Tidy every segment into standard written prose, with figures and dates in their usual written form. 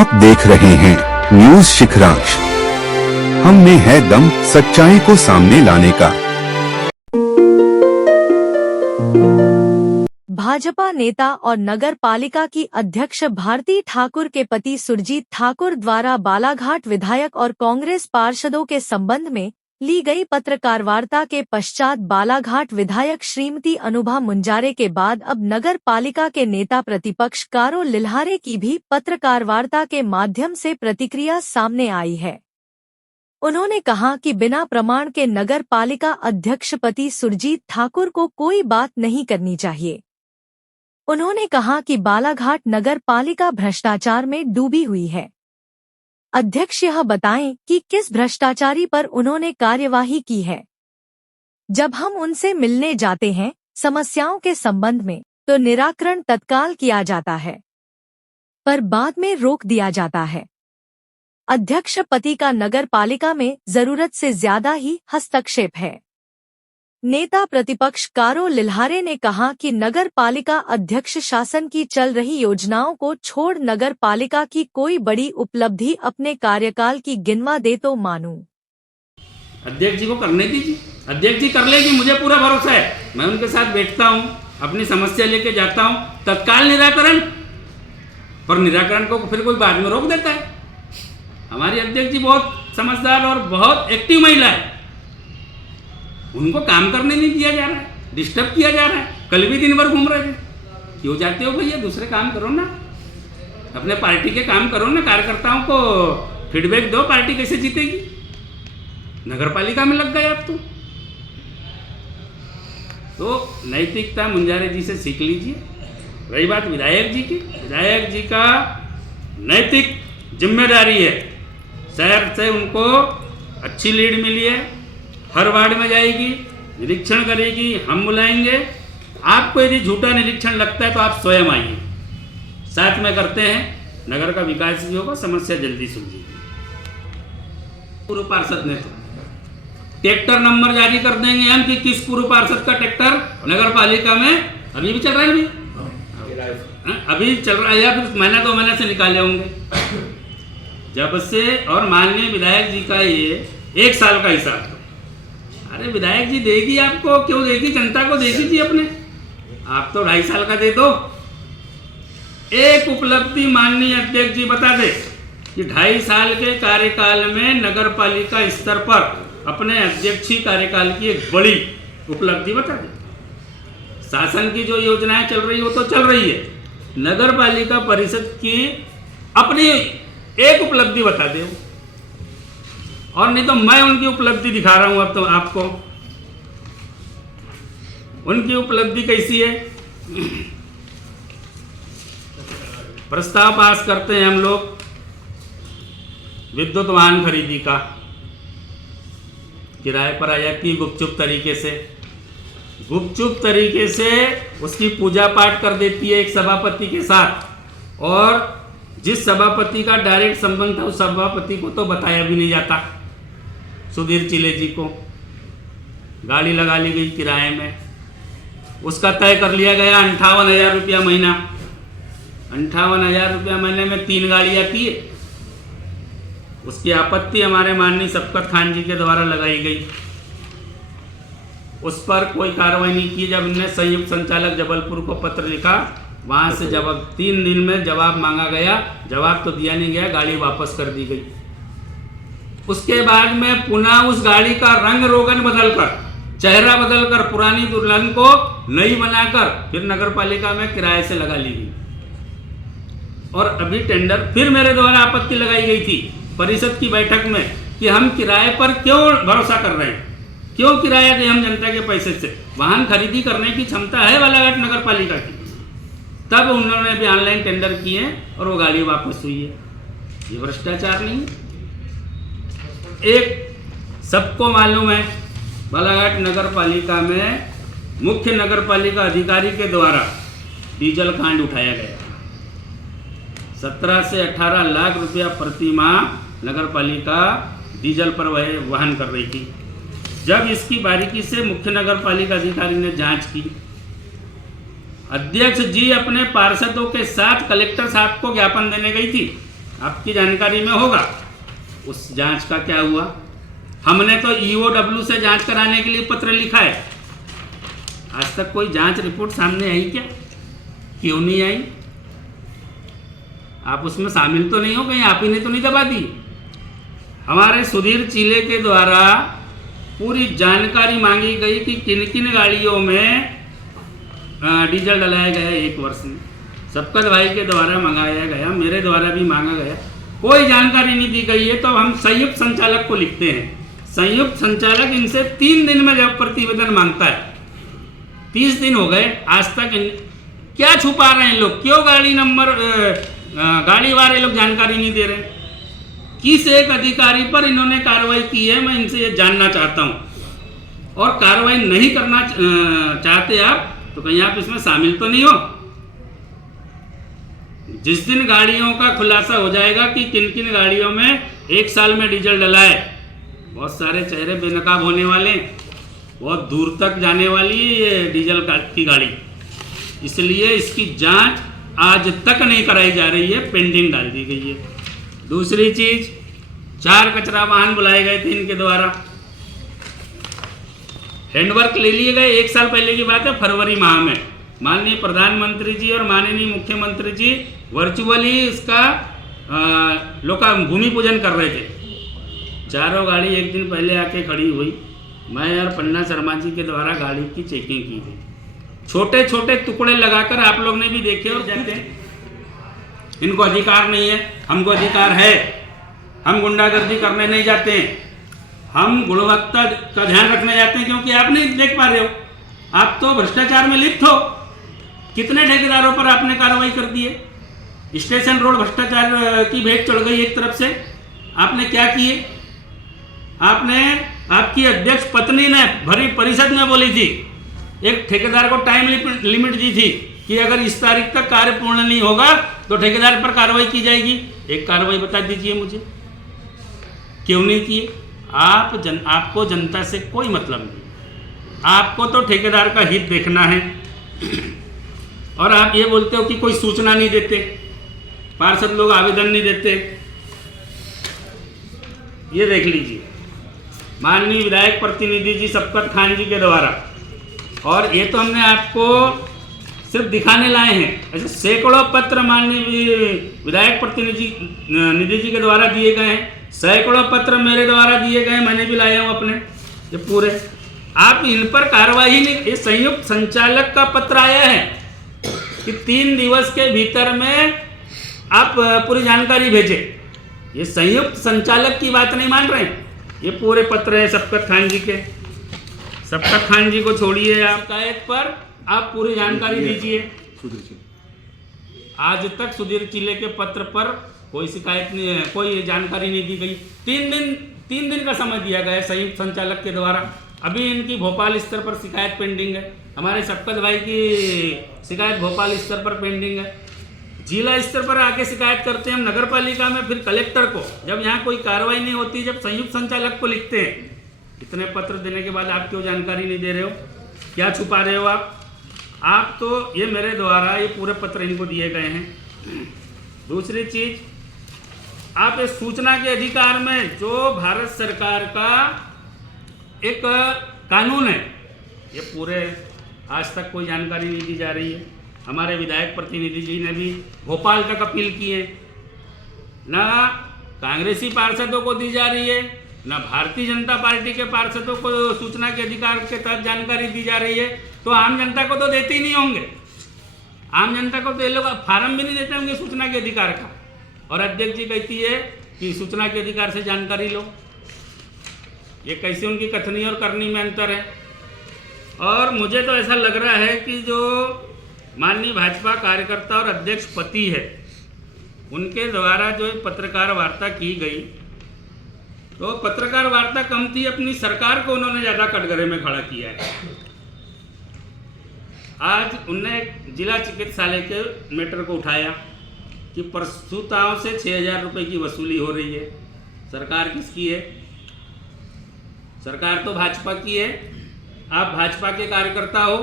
आप देख रहे हैं न्यूज शिखरांश। हम में है दम सच्चाई को सामने लाने का। भाजपा नेता और नगर पालिका की अध्यक्ष भारती ठाकुर के पति सुरजीत ठाकुर द्वारा बालाघाट विधायक और कांग्रेस पार्षदों के संबंध में ली गई पत्रकार वार्ता के पश्चात बालाघाट विधायक श्रीमती अनुभा मुंजारे के बाद अब नगर पालिका के नेता प्रतिपक्ष कारो लिल्हारे की भी पत्रकार वार्ता के माध्यम से प्रतिक्रिया सामने आई है। उन्होंने कहा कि बिना प्रमाण के नगर पालिका अध्यक्ष पति सुरजीत ठाकुर को कोई बात नहीं करनी चाहिए। उन्होंने कहा कि बालाघाट नगर पालिका भ्रष्टाचार में डूबी हुई है। अध्यक्ष यह बताएं कि किस भ्रष्टाचारी पर उन्होंने कार्यवाही की है। जब हम उनसे मिलने जाते हैं समस्याओं के संबंध में तो निराकरण तत्काल किया जाता है, पर बाद में रोक दिया जाता है। अध्यक्ष पति का नगर पालिका में जरूरत से ज्यादा ही हस्तक्षेप है। नेता प्रतिपक्ष कारो लिल्हारे ने कहा कि नगर पालिका अध्यक्ष शासन की चल रही योजनाओं को छोड़ नगर पालिका की कोई बड़ी उपलब्धि अपने कार्यकाल की गिनवा दे तो मानूं। अध्यक्ष जी को करने दीजिए, अध्यक्ष जी कर लेगी, मुझे पूरा भरोसा है। मैं उनके साथ बैठता हूँ, अपनी समस्या लेके जाता हूँ, तत्काल निराकरण। पर निराकरण को फिर कोई बाद में रोक देता है। हमारी अध्यक्ष जी बहुत समझदार और बहुत एक्टिव महिला है। उनको काम करने नहीं दिया जा रहा है, डिस्टर्ब किया जा रहा है। कल भी दिन भर घूम रहे थे। क्यों जाते हो भैया, दूसरे काम करो ना, अपने पार्टी के काम करो ना, कार्यकर्ताओं को फीडबैक दो। पार्टी कैसे जीतेगी? नगर पालिका में लग गए आप तो नैतिकता मुंजारे जी से सीख लीजिए। रही बात विधायक जी की, विधायक जी का नैतिक जिम्मेदारी है। शहर से उनको अच्छी लीड मिली है, हर वार्ड में जाएगी, निरीक्षण करेगी, हम बुलाएंगे। आपको यदि झूठा निरीक्षण लगता है तो आप स्वयं आइए, साथ में करते हैं, नगर का विकास भी होगा, समस्या जल्दी सुलझेगी। पूर्व पार्षद ने तो ट्रैक्टर नंबर जारी कर देंगे हम कि किस पूर्व पार्षद का ट्रैक्टर नगर पालिका में अभी भी चल रहा है। अभी चल रहा है या फिर महीना 2 महीने से निकाले होंगे जब से। और माननीय विधायक जी का ये 1 साल का हिसाब। अरे विधायक जी देगी आपको, क्यों देगी? जनता को दे दीजिए अपने। आप तो 2.5 साल का दे दो। एक उपलब्धि माननीय अध्यक्ष जी बता दे कि 2.5 साल के कार्यकाल में नगर पालिका स्तर पर अपने अध्यक्षीय कार्यकाल की एक बड़ी उपलब्धि बता दे। शासन की जो योजनाएं चल रही वो तो चल रही है, नगर पालिका परिषद की अपनी एक उपलब्धि बता दे। और नहीं तो मैं उनकी उपलब्धि दिखा रहा हूं अब तो आपको। उनकी उपलब्धि कैसी है? प्रस्ताव पास करते हैं हम लोग विद्युत वाहन खरीदी का, किराए पर आ जाती है गुपचुप तरीके से उसकी पूजा पाठ कर देती है एक सभापति के साथ। और जिस सभापति का डायरेक्ट संबंध था उस सभापति को तो बताया भी नहीं जाता। सुधीर चिले जी को गाड़ी लगा ली गई किराए में, उसका तय कर लिया गया 58,000 रुपया महीना। 58,000 रुपया महीने में 3 गाड़ी आती है। उसकी आपत्ति हमारे माननीय शफकत खान जी के द्वारा लगाई गई, उस पर कोई कार्रवाई नहीं की। जब इनने संयुक्त संचालक जबलपुर को पत्र लिखा, वहाँ से जवाब 3 दिन में जवाब मांगा गया, जवाब तो दिया नहीं गया, गाड़ी वापस कर दी गई। उसके बाद में पुनः उस गाड़ी का रंग रोगन बदलकर, चेहरा बदलकर, पुरानी दुल्हन को नई बनाकर फिर नगर पालिका में किराए से लगा ली गई। और अभी टेंडर फिर मेरे द्वारा आपत्ति लगाई गई थी परिषद की बैठक में कि हम किराए पर क्यों भरोसा कर रहे हैं, क्यों किराया दें हम जनता के पैसे से? वाहन खरीदी करने की क्षमता है बालाघाट नगर पालिका की। तब उन्होंने भी ऑनलाइन टेंडर किए और वो गाड़ी वापस हुई है। ये भ्रष्टाचार नहीं है? एक सबको मालूम है बालाघाट नगर पालिका में मुख्य नगर पालिका अधिकारी के द्वारा डीजल कांड उठाया गया। 17 से 18 लाख रुपया प्रति माह नगर पालिका डीजल पर वहन कर रही थी। जब इसकी बारीकी से मुख्य नगर पालिका अधिकारी ने जांच की, अध्यक्ष जी अपने पार्षदों के साथ कलेक्टर साहब को ज्ञापन देने गई थी। आपकी जानकारी में होगा। उस जांच का क्या हुआ? हमने तो EOW से जांच कराने के लिए पत्र लिखा है, आज तक कोई जांच रिपोर्ट सामने आई क्या? क्यों नहीं आई? आप उसमें शामिल तो नहीं हो, कहीं आप ही ने तो नहीं दबा दी? हमारे सुधीर चिले के द्वारा पूरी जानकारी मांगी गई कि किन किन गाड़ियों में डीजल डलाया गया 1 वर्ष में। शफकत भाई के द्वारा मंगाया गया, मेरे द्वारा भी मांगा गया, कोई जानकारी नहीं दी गई है। तो हम संयुक्त संचालक को लिखते हैं, संयुक्त संचालक इनसे 3 दिन में जब प्रतिवेदन मांगता है, 30 दिन हो गए आज तक। क्या छुपा रहे हैं लोग? क्यों गाड़ी नंबर गाड़ी वाले लोग जानकारी नहीं दे रहे? किस एक अधिकारी पर इन्होंने कार्रवाई की है, मैं इनसे ये जानना चाहता हूं। और कार्रवाई नहीं करना चाहते आप तो कहीं आप इसमें शामिल तो नहीं हो? जिस दिन गाड़ियों का खुलासा हो जाएगा कि किन किन गाड़ियों में 1 साल में डीजल डला है, बहुत सारे चेहरे बेनकाब होने वाले, बहुत दूर तक जाने वाली है ये डीजल की गाड़ी। इसलिए इसकी जांच आज तक नहीं कराई जा रही है, पेंडिंग डाल दी गई है। दूसरी चीज, 4 कचरा वाहन बुलाए गए थे इनके द्वारा, हैंडवर्क ले लिए गए। 1 साल पहले की बात है, फरवरी माह में माननीय प्रधानमंत्री जी और माननीय मुख्यमंत्री जी वर्चुअली इसका भूमि पूजन कर रहे थे। चारों गाड़ी 1 दिन पहले आके खड़ी हुई, मैं और पन्ना शर्मा जी के द्वारा गाड़ी की चेकिंग की गई। छोटे छोटे टुकड़े लगाकर आप लोग ने भी देखे और जाते हैं। इनको अधिकार नहीं है, हमको अधिकार है। हम गुंडागर्दी करने नहीं जाते हैं, हम गुणवत्ता का ध्यान रखने जाते हैं। क्योंकि आप नहीं देख पा रहे हो, आप तो भ्रष्टाचार में लिप्त हो। कितने ठेकेदारों पर आपने कार्रवाई कर दी है? स्टेशन रोड भ्रष्टाचार की भेंट चढ़ गई एक तरफ से। आपने क्या किए? आपने, आपकी अध्यक्ष पत्नी ने भरी परिषद में बोली थी, एक ठेकेदार को टाइम लिमिट दी थी कि अगर इस तारीख तक कार्य पूर्ण नहीं होगा तो ठेकेदार पर कार्रवाई की जाएगी। एक कार्रवाई बता दीजिए मुझे, क्यों नहीं किए? आपको जनता से कोई मतलब नहीं, आपको तो ठेकेदार का हित देखना है। और आप ये बोलते हो कि कोई सूचना नहीं देते, पार्षद लोग आवेदन नहीं देते। ये देख लीजिए, माननीय विधायक प्रतिनिधि जी शफकत खान जी के द्वारा, और ये तो हमने आपको सिर्फ दिखाने लाए हैं, ऐसे सैकड़ों पत्र माननीय विधायक प्रतिनिधि जी के द्वारा दिए गए हैं, सैकड़ों पत्र मेरे द्वारा दिए गए, मैंने भी लाया हूँ अपने ये पूरे। आप इन पर कार्रवाई नहीं, ये संयुक्त संचालक का पत्र आया है कि 3 दिवस के भीतर में आप पूरी जानकारी भेजें। ये संयुक्त संचालक की बात नहीं मान रहे हैं, ये पूरे पत्र है शफकत खान जी के। शफकत खान जी को छोड़िए, आप शिकायत पर आप पूरी जानकारी दीजिए। आज तक सुधीर चिले के पत्र पर कोई शिकायत नहीं है, कोई जानकारी नहीं दी गई। 3 दिन का समय दिया गया है संयुक्त संचालक के द्वारा। अभी इनकी भोपाल स्तर पर शिकायत पेंडिंग है, हमारे शफकत भाई की शिकायत भोपाल स्तर पर पेंडिंग है। जिला स्तर पर आके शिकायत करते हैं हम नगर पालिका में, फिर कलेक्टर को। जब यहाँ कोई कार्रवाई नहीं होती, जब संयुक्त संचालक को लिखते हैं, इतने पत्र देने के बाद आप क्यों जानकारी नहीं दे रहे हो? क्या छुपा रहे हो आप तो ये मेरे द्वारा ये पूरे पत्र इनको दिए गए हैं। दूसरी चीज, आप इस सूचना के अधिकार में जो भारत सरकार का एक कानून है, ये पूरे आज तक कोई जानकारी नहीं दी जा रही है। हमारे विधायक प्रतिनिधि जी ने भी भोपाल तक अपील की है, ना कांग्रेसी पार्षदों को दी जा रही है, ना भारतीय जनता पार्टी के पार्षदों को सूचना के अधिकार के तहत जानकारी दी जा रही है। तो आम जनता को तो देते ही नहीं होंगे, आम जनता को तो ये लोग फार्म भी नहीं देते होंगे सूचना के अधिकार का। और अध्यक्ष जी कहती है कि सूचना के अधिकार से जानकारी लो। ये कैसे उनकी कथनी और करनी में अंतर है। और मुझे तो ऐसा लग रहा है कि जो माननीय भाजपा कार्यकर्ता और अध्यक्ष पति है, उनके द्वारा जो पत्रकार वार्ता की गई, तो पत्रकार वार्ता कम थी, अपनी सरकार को उन्होंने ज़्यादा कटघरे में खड़ा किया है। आज उनने जिला चिकित्सालय के मैटर को उठाया कि प्रसूताओं से 6,000 रुपये की वसूली हो रही है। सरकार किसकी है? सरकार तो भाजपा की है। आप भाजपा के कार्यकर्ता हो,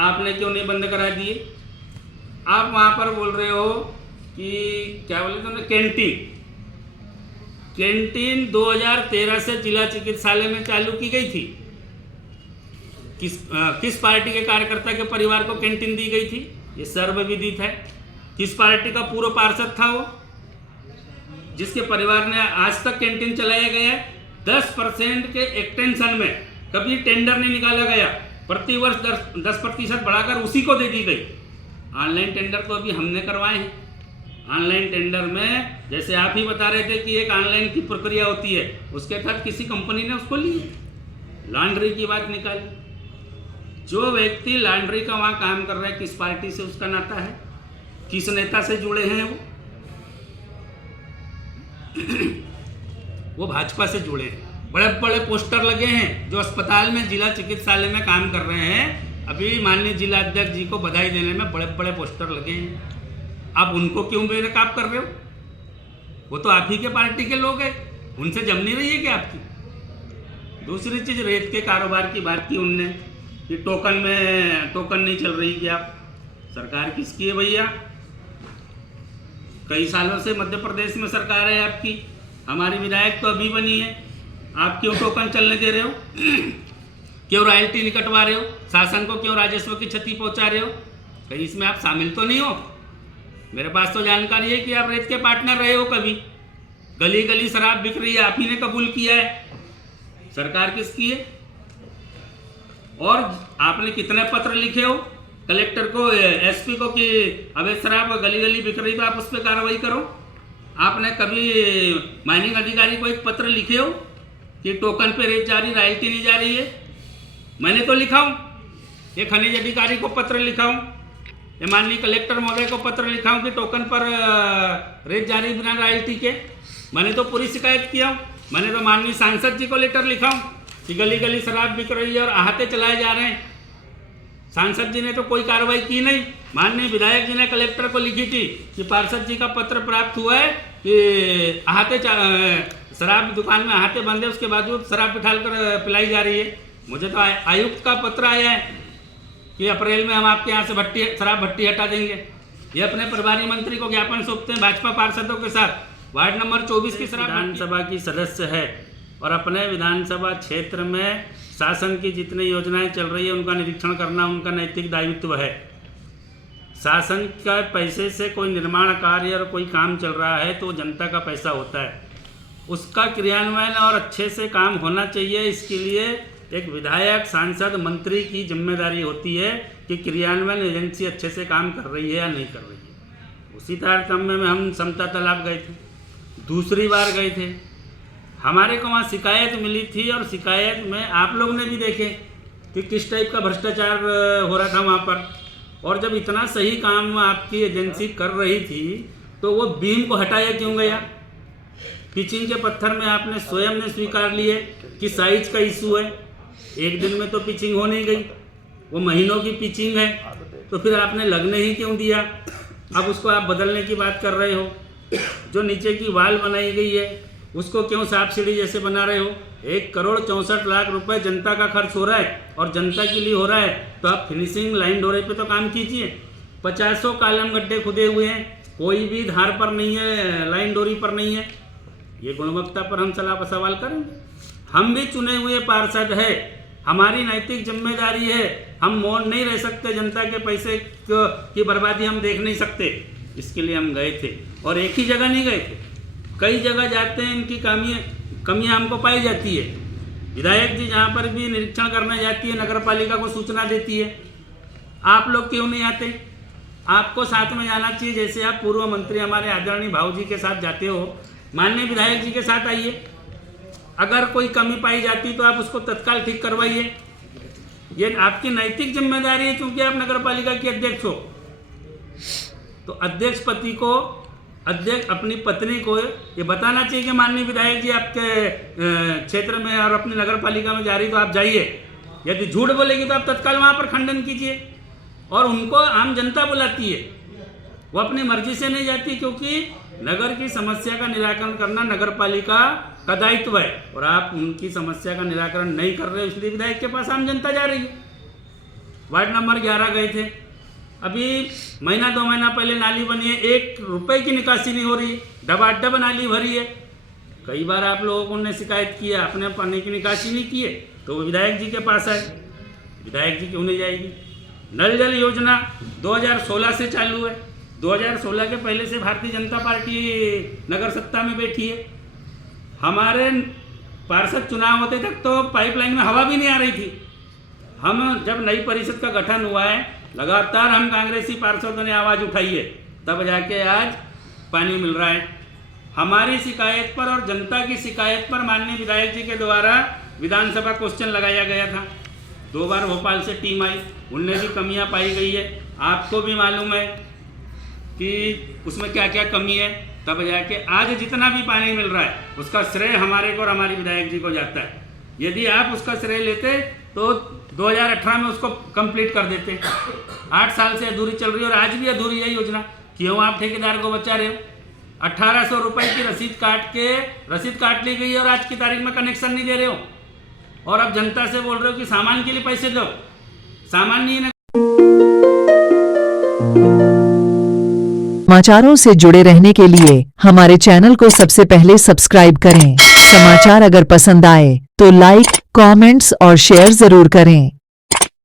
आपने क्यों नहीं बंद करा दिए? आप वहाँ पर बोल रहे हो कि क्या बोले तो कैंटीन 2013 से जिला चिकित्सालय में चालू की गई थी। किस पार्टी के कार्यकर्ता के परिवार को कैंटीन दी गई थी, ये सर्वविदित है। किस पार्टी का पूर्व पार्षद था वो, जिसके परिवार ने आज तक कैंटीन चलाया गया है। 10% के एक्सटेंशन में कभी टेंडर नहीं निकाला गया, प्रतिवर्ष 10% बढ़ाकर उसी को दे दी गई। ऑनलाइन टेंडर तो अभी हमने करवाए हैं। ऑनलाइन टेंडर में जैसे आप ही बता रहे थे कि एक ऑनलाइन की प्रक्रिया होती है, उसके तहत किसी कंपनी ने उसको ली। लॉन्ड्री की बात निकाली, जो व्यक्ति लॉन्ड्री का वहाँ काम कर रहा है, किस पार्टी से उसका नाता है, किस नेता से जुड़े हैं वो भाजपा से जुड़े हैं। बड़े बड़े पोस्टर लगे हैं। जो अस्पताल में जिला चिकित्सालय में काम कर रहे हैं, अभी माननीय जिला अध्यक्ष जी को बधाई देने में बड़े बड़े पोस्टर लगे हैं। आप उनको क्यों बेनकाब कर रहे हो? वो तो आप ही के पार्टी के लोग हैं, उनसे जम नहीं रही है क्या आपकी? दूसरी चीज, रेत के कारोबार की बात की उनने कि टोकन नहीं चल रही। क्या सरकार किसकी है भैया? कई सालों से मध्य प्रदेश में सरकार है आपकी, हमारी विधायक तो अभी बनी है। आप क्यों टोकन चलने दे रहे हो? क्यों रॉयल्टी नहीं कटवा रहे हो? शासन को क्यों राजस्व की क्षति पहुंचा रहे हो? कहीं इसमें आप शामिल तो नहीं हो? मेरे पास तो जानकारी है कि आप रेत के पार्टनर रहे हो। कभी गली गली शराब बिक रही है, आप ही ने कबूल किया है। सरकार किसकी है? और आपने कितने पत्र लिखे हो कलेक्टर को, एसपी को कि अवैध शराब गली गली बिक रही, तो आप उस पर कार्रवाई करो। आपने कभी माइनिंग अधिकारी को एक पत्र लिखे हो कि टोकन पे रेट जारी, रॉयल्टी नहीं जा रही है? मैंने तो लिखा हूँ। ये खनिज अधिकारी को पत्र लिखा हूँ, ये माननीय कलेक्टर महोदय को पत्र लिखा हूँ कि टोकन पर रेट जारी बिना रॉयल्टी के। मैंने तो पूरी शिकायत किया हूँ। मैंने तो माननीय सांसद जी को लेटर लिखा हूँ कि गली गली शराब बिक रही है और अहाते चलाए जा रहे हैं। सांसद जी ने तो कोई कार्रवाई की नहीं। माननीय विधायक जी ने कलेक्टर को लिखी थी कि पार्षद जी का पत्र प्राप्त हुआ है कि अहाते शराब दुकान में अहाते बंद है, उसके बावजूद शराब बिठाल कर पिलाई जा रही है। मुझे तो आयुक्त का पत्र आया है कि अप्रैल में हम आपके यहाँ से शराब भट्टी हटा देंगे। ये अपने प्रभारी मंत्री को ज्ञापन सौंपते हैं भाजपा पार्षदों के साथ। वार्ड नंबर 24 की शराब विधानसभा की सदस्य है और अपने विधानसभा क्षेत्र में शासन की जितनी योजनाएं चल रही है उनका निरीक्षण करना उनका नैतिक दायित्व है। शासन का पैसे से कोई निर्माण कार्य और कोई काम चल रहा है तो जनता का पैसा होता है, उसका क्रियान्वयन और अच्छे से काम होना चाहिए। इसके लिए एक विधायक, सांसद, मंत्री की जिम्मेदारी होती है कि क्रियान्वयन एजेंसी अच्छे से काम कर रही है या नहीं कर रही है। उसी तारतम्य में हम समता तालाब गए थे, दूसरी बार गए थे। हमारे को वहाँ शिकायत मिली थी और शिकायत में आप लोग ने भी देखे कि किस टाइप का भ्रष्टाचार हो रहा था वहाँ पर। और जब इतना सही काम आपकी एजेंसी कर रही थी तो वो बीम को हटाया क्यों गया? पिचिंग के पत्थर में आपने स्वयं ने स्वीकार लिए कि साइज का इशू है। एक दिन में तो पिचिंग हो नहीं गई, वो महीनों की पिचिंग है, तो फिर आपने लगने ही क्यों दिया? अब उसको आप बदलने की बात कर रहे हो। जो नीचे की वाल बनाई गई है उसको क्यों सांप सीढ़ी जैसे बना रहे हो? 1,64,00,000 रुपए जनता का खर्च हो रहा है और जनता के लिए हो रहा है, तो आप फिनिशिंग लाइन डोरे पे तो काम कीजिए। 50 कॉलम गड्ढे खुदे हुए हैं, कोई भी धार पर नहीं है, लाइन डोरी पर नहीं है। ये गुणवत्ता पर हम सवाल करेंगे। हम भी चुने हुए पार्षद है, हमारी नैतिक जिम्मेदारी है। हम मौन नहीं रह सकते, जनता के पैसे की बर्बादी हम देख नहीं सकते। इसके लिए हम गए थे और एक ही जगह नहीं गए थे, कई जगह जाते हैं। इनकी कमियां हमको पाई जाती है। विधायक जी जहाँ पर भी निरीक्षण करने जाती है, नगर पालिका को सूचना देती है। आप लोग क्यों नहीं आते? आपको साथ में जाना चाहिए, जैसे आप पूर्व मंत्री हमारे आदरणीय भाऊ जी के साथ जाते हो। माननीय विधायक जी के साथ आइए, अगर कोई कमी पाई जाती तो आप उसको तत्काल ठीक करवाइए। ये आपकी नैतिक जिम्मेदारी है, क्योंकि आप नगर पालिका के अध्यक्ष हो। तो अध्यक्ष अपनी पत्नी को ये बताना चाहिए कि माननीय विधायक जी आपके क्षेत्र में और अपनी नगर पालिका में जा रही तो आप जाइए। यदि झूठ बोलेगी तो आप तत्काल वहाँ पर खंडन कीजिए। और उनको आम जनता बुलाती है, वो अपनी मर्जी से नहीं जाती, क्योंकि नगर की समस्या का निराकरण करना नगर पालिका का दायित्व है। और आप उनकी समस्या का निराकरण नहीं कर रहे, इसलिए विधायक के पास आम जनता जा रही है। वार्ड नंबर 11 गए थे, अभी महीना 2 महीना पहले नाली बनी है, 1 रुपए की निकासी नहीं हो रही, डबाडब नाली भरी है। कई बार आप लोगों ने शिकायत की है, आपने पानी की निकासी नहीं की है, तो वो विधायक जी के पास आए। विधायक जी क्यों नहीं जाएगी? नल जल योजना 2016 से चालू है। 2016 के पहले से भारतीय जनता पार्टी नगर सत्ता में बैठी है। हमारे पार्षद चुनाव होते तक तो पाइपलाइन में हवा भी नहीं आ रही थी। हम जब नई परिषद का गठन हुआ है, लगातार हम कांग्रेसी पार्षदों ने आवाज़ उठाई है, तब जाके आज पानी मिल रहा है। हमारी शिकायत पर और जनता की शिकायत पर माननीय विधायक जी के द्वारा विधानसभा क्वेश्चन लगाया गया था। 2 बार भोपाल से टीम आई, उनने भी कमियां पाई गई है। आपको भी मालूम है कि उसमें क्या क्या कमी है। तब जाके आज जितना भी पानी मिल रहा है उसका श्रेय हमारे को और हमारी विधायक जी को जाता है। यदि आप उसका श्रेय लेते तो 2018 में उसको कंप्लीट कर देते। 8 साल से अधूरी चल रही है और आज भी अधूरी है योजना। क्यों आप ठेकेदार को बचा रहे हो? 1800 रुपये की रसीद काट ली गई है और आज की तारीख में कनेक्शन नहीं दे रहे हो। और अब जनता से बोल रहे हो कि सामान के लिए पैसे दो, सामान नहीं है। समाचारों से जुड़े रहने के लिए हमारे चैनल को सबसे पहले सब्सक्राइब करें। समाचार अगर पसंद आए तो लाइक, कमेंट्स और शेयर जरूर करें।